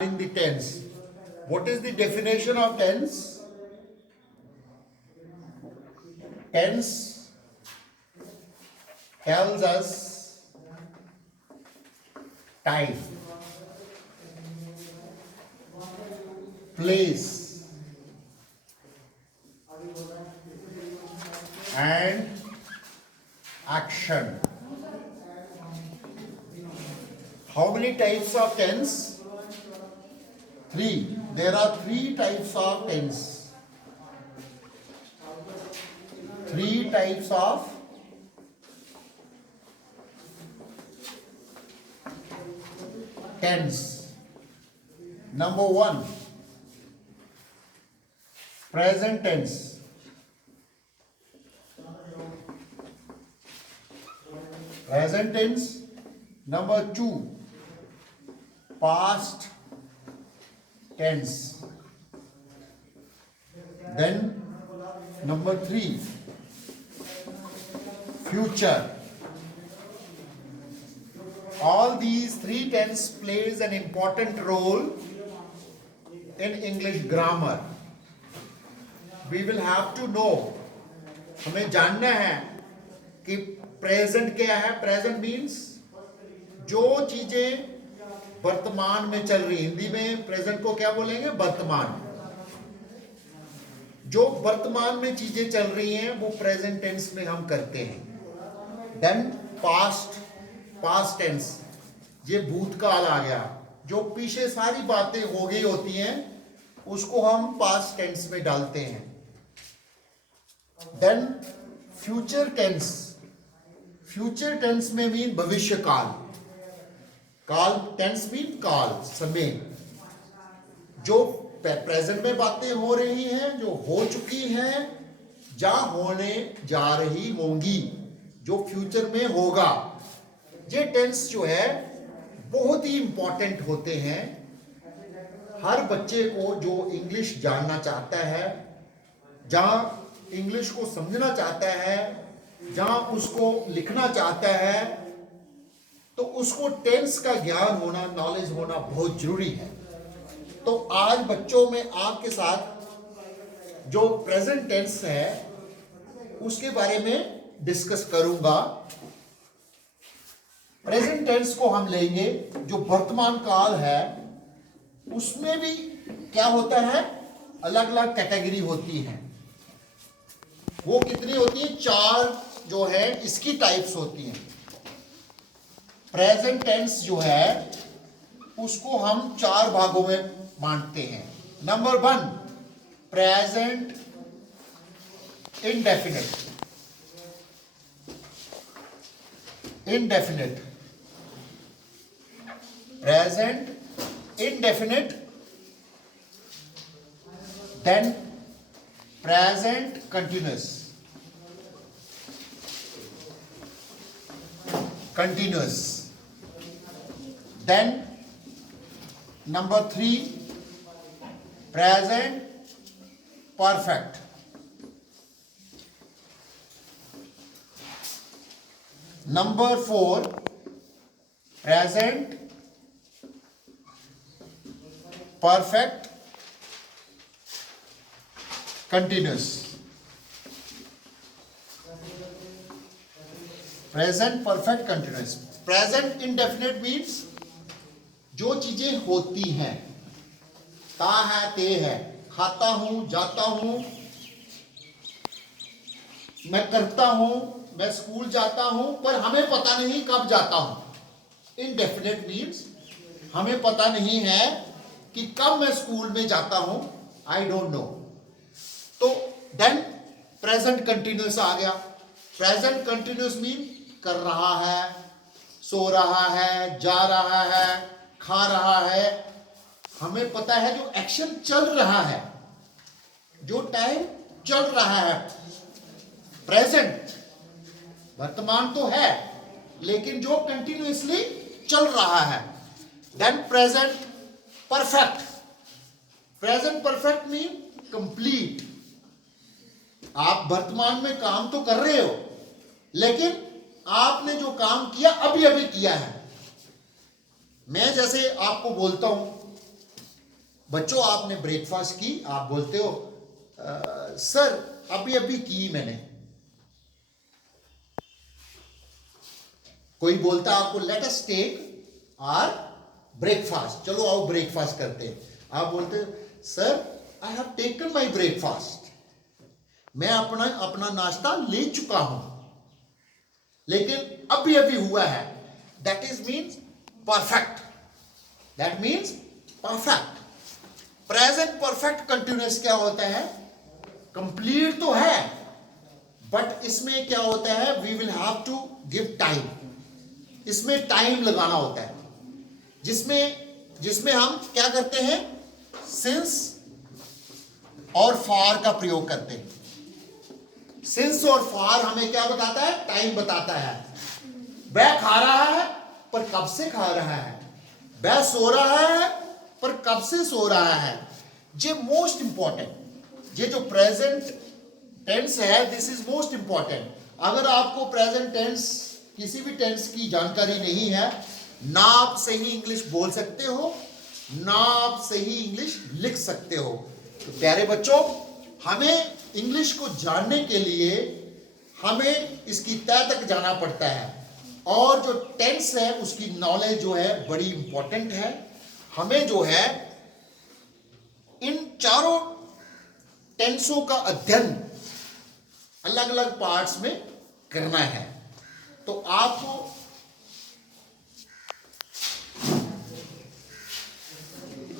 in the tense. What is the definition of tense? Tense tells us time, place, and action. How many types of tense? Three. There are three types of tense. Three types of tense. Number one, present tense. Present tense. Number two, past tense. Then number three, future. All these three tense plays an important role in English grammar. We will have to know, हमें जानना है कि present क्या है. Present means जो चीजें वर्तमान में चल रही. हिंदी में प्रेजेंट को क्या बोलेंगे? वर्तमान. जो वर्तमान में चीजें चल रही हैं वो प्रेजेंट टेंस में हम करते हैं. देन पास्ट, पास्ट टेंस, ये भूतकाल आ गया. जो पीछे सारी बातें हो गई होती हैं उसको हम पास्ट टेंस में डालते हैं. Then future tense. Future tense में मीन भविष्य काल. काल टेंस मीन काल, समय. जो प्रेजेंट में बातें हो रही हैं, जो हो चुकी हैं, या होने जा रही होंगी, जो फ्यूचर में होगा. ये टेंस जो है बहुत ही इंपॉर्टेंट होते हैं. हर बच्चे को जो इंग्लिश जानना चाहता है, जहां इंग्लिश को समझना चाहता है, जहां उसको लिखना चाहता है, तो उसको टेंस का ज्ञान होना, नॉलेज होना बहुत जरूरी है. तो आज बच्चों में आपके साथ जो प्रेजेंट टेंस है उसके बारे में डिस्कस करूंगा. प्रेजेंट टेंस को हम लेंगे, जो वर्तमान काल है उसमें भी क्या होता है, अलग अलग कैटेगरी होती है. वो कितनी होती है? चार जो है इसकी टाइप्स होती हैं. प्रेजेंट टेंस जो है उसको हम चार भागों में बांटते हैं. Number one, present indefinite. Indefinite, present indefinite. Then present continuous. Continuous. Then number three, present perfect. Number four, present perfect continuous. Present perfect continuous. Present indefinite means जो चीजें होती हैं, ता है, ते है, खाता हूं, जाता हूं, मैं करता हूं, मैं स्कूल जाता हूं, पर हमें पता नहीं कब जाता हूं. इनडेफिनिट मीन्स हमें पता नहीं है कि कब मैं स्कूल में जाता हूं. I don't know. तो देन प्रेजेंट कंटिन्यूअस आ गया. प्रेजेंट कंटिन्यूअस मीन कर रहा है, सो रहा है, जा रहा है, खा रहा है. हमें पता है जो एक्शन चल रहा है, जो टाइम चल रहा है. प्रेजेंट वर्तमान तो है लेकिन जो कंटिन्यूअसली चल रहा है. Then present perfect. Present perfect mean complete. आप वर्तमान में काम तो कर रहे हो लेकिन आपने जो काम किया अभी अभी किया है. मैं जैसे आपको बोलता हूं बच्चों आपने ब्रेकफास्ट की, आप बोलते हो सर अभी अभी की मैंने। कोई बोलता है आपको let us take our breakfast, चलो आओ ब्रेकफास्ट करते हैं। आप बोलते हो sir I have taken my breakfast, मैं अपना अपना नाश्ता ले चुका हूं, लेकिन अभी अभी हुआ है। That is means perfect, that means perfect. Present perfect continuous क्या होता है? कंप्लीट तो है, बट इसमें क्या होता है? We will have to give time, इसमें टाइम लगाना होता है, जिसमें हम क्या करते हैं? सिंस और फॉर का प्रयोग करते हैं। सिंस और फॉर हमें क्या बताता है? टाइम बताता है। वह खा रहा है पर कब से खा रहा है, वह सो रहा है पर कब से सो रहा है। ये मोस्ट इंपॉर्टेंट, ये जो प्रेजेंट टेंस है, दिस इज मोस्ट इंपॉर्टेंट। अगर आपको प्रेजेंट टेंस, किसी भी टेंस की जानकारी नहीं है, ना आप सही इंग्लिश बोल सकते हो, ना आप सही इंग्लिश लिख सकते हो। तो प्यारे बच्चों, हमें इंग्लिश को जानने के लिए हमें इसकी तह तक जाना पड़ता है, और जो टेंस है उसकी नॉलेज जो है बड़ी इंपॉर्टेंट है। हमें जो है इन चारों टेंसों का अध्ययन अलग अलग पार्ट्स में करना है। तो आपको